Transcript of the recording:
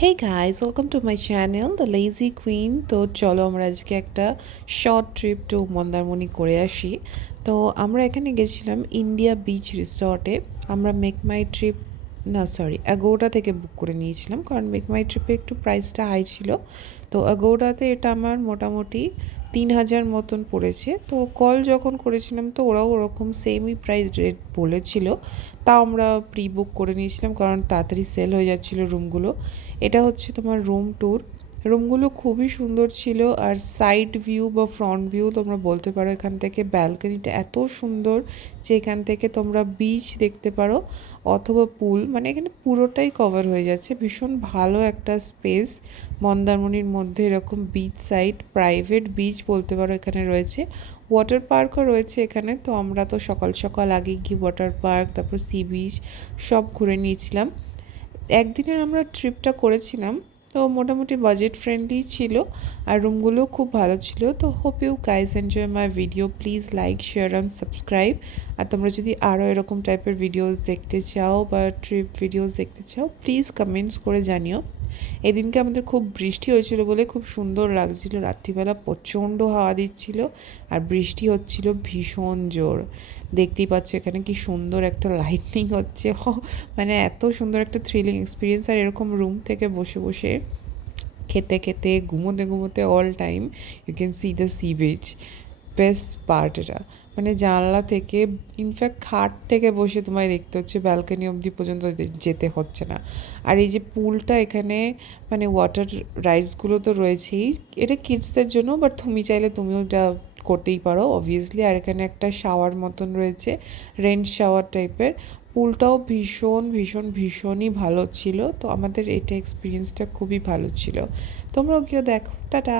Hey guys, welcome to my channel, The Lazy Queen. তো চলো আমরা আজকে একটা শর্ট ট্রিপ টু মন্দারমণি করে আসি। তো আমরা এখানে গেছিলাম ইন্ডিয়া বিচ রিসর্টে। আমরা মেক মাই ট্রিপ অ্যাগোডা থেকে বুক করে নিয়েছিলাম, কারণ মেক মাই ট্রিপে একটু প্রাইসটা হাই ছিল। তো অ্যাগোডাতে এটা আমার মোটামুটি 3,000 মতন পড়েছে। তো কল যখন করেছিলাম তো ওরাও ওরকম সেমই প্রাইস রেট বলেছিল। তাও আমরা প্রি বুক করে নিয়েছিলাম, কারণ তাড়াতাড়ি সেল হয়ে যাচ্ছিলো রুমগুলো। এটা হচ্ছে তোমার রুম ট্যুর। রুমগুলো খুবই সুন্দর ছিল, আর সাইড ভিউ বা ফ্রন্ট ভিউ তোমরা বলতে পারো। এখান থেকে ব্যালকনিটা এত সুন্দর যে এখান থেকে তোমরা বিচ দেখতে পারো অথবা পুল, মানে এখানে পুরোটাই কভার হয়ে যাচ্ছে। ভীষণ ভালো একটা স্পেস মন্দারমণির মধ্যে। এরকম বিচ সাইড প্রাইভেট বিচ বলতে পারো এখানে রয়েছে। ওয়াটার পার্কও রয়েছে এখানে। তো আমরা তো সকাল সকাল আগে গিয়ে ওয়াটার পার্ক, তারপর সি বিচ সব ঘুরে নিয়েছিলাম। একদিনের আমরা ট্রিপটা করেছিলাম, তো মোটামুটি বাজেট ফ্রেন্ডলি ছিল, আর রুমগুলোও খুব ভালো ছিল। তো hope you guys enjoy my video. Please like, share and subscribe. আর তোমরা যদি আরও এরকম টাইপের ভিডিওস দেখতে চাও বা ট্রিপ ভিডিওস দেখতে চাও, প্লিজ কমেন্টস করে জানিও। এদিনকে আমাদের খুব বৃষ্টি হয়েছিল বলে খুব সুন্দর লাগছিল। রাত্রিবেলা প্রচণ্ড হাওয়া দিচ্ছিল আর বৃষ্টি হচ্ছিল ভীষণ জোর। দেখতেই পাচ্ছ এখানে কি সুন্দর একটা লাইটনিং হচ্ছে। মানে এত সুন্দর একটা থ্রিলিং এক্সপিরিয়েন্স। আর এরকম রুম থেকে বসে বসে খেতে খেতে ঘুমোতে ঘুমোতে all time you can see the sea beach. Best part এটা। মানে জানলা থেকে, ইনফ্যাক্ট খাট থেকে বসে তোমায় দেখতে হচ্ছে, ব্যালকনি অবধি পর্যন্ত যেতে হচ্ছে না। আর এই যে পুলটা এখানে, মানে ওয়াটার রাইডসগুলো তো রয়েছেই, এটা কিডসদের জন্য, বাট তুমি চাইলে তুমিও এটা করতেই পারো অবভিয়াসলি। আর এখানে একটা শাওয়ার মতন রয়েছে, রেন্ট শাওয়ার টাইপের। পুলটাও ভীষণ ভীষণ ভীষণই ভালো ছিল। তো আমাদের এটা এক্সপিরিয়েন্সটা খুবই ভালো ছিল। তোমরাও গিয়ে দেখো। টাটা।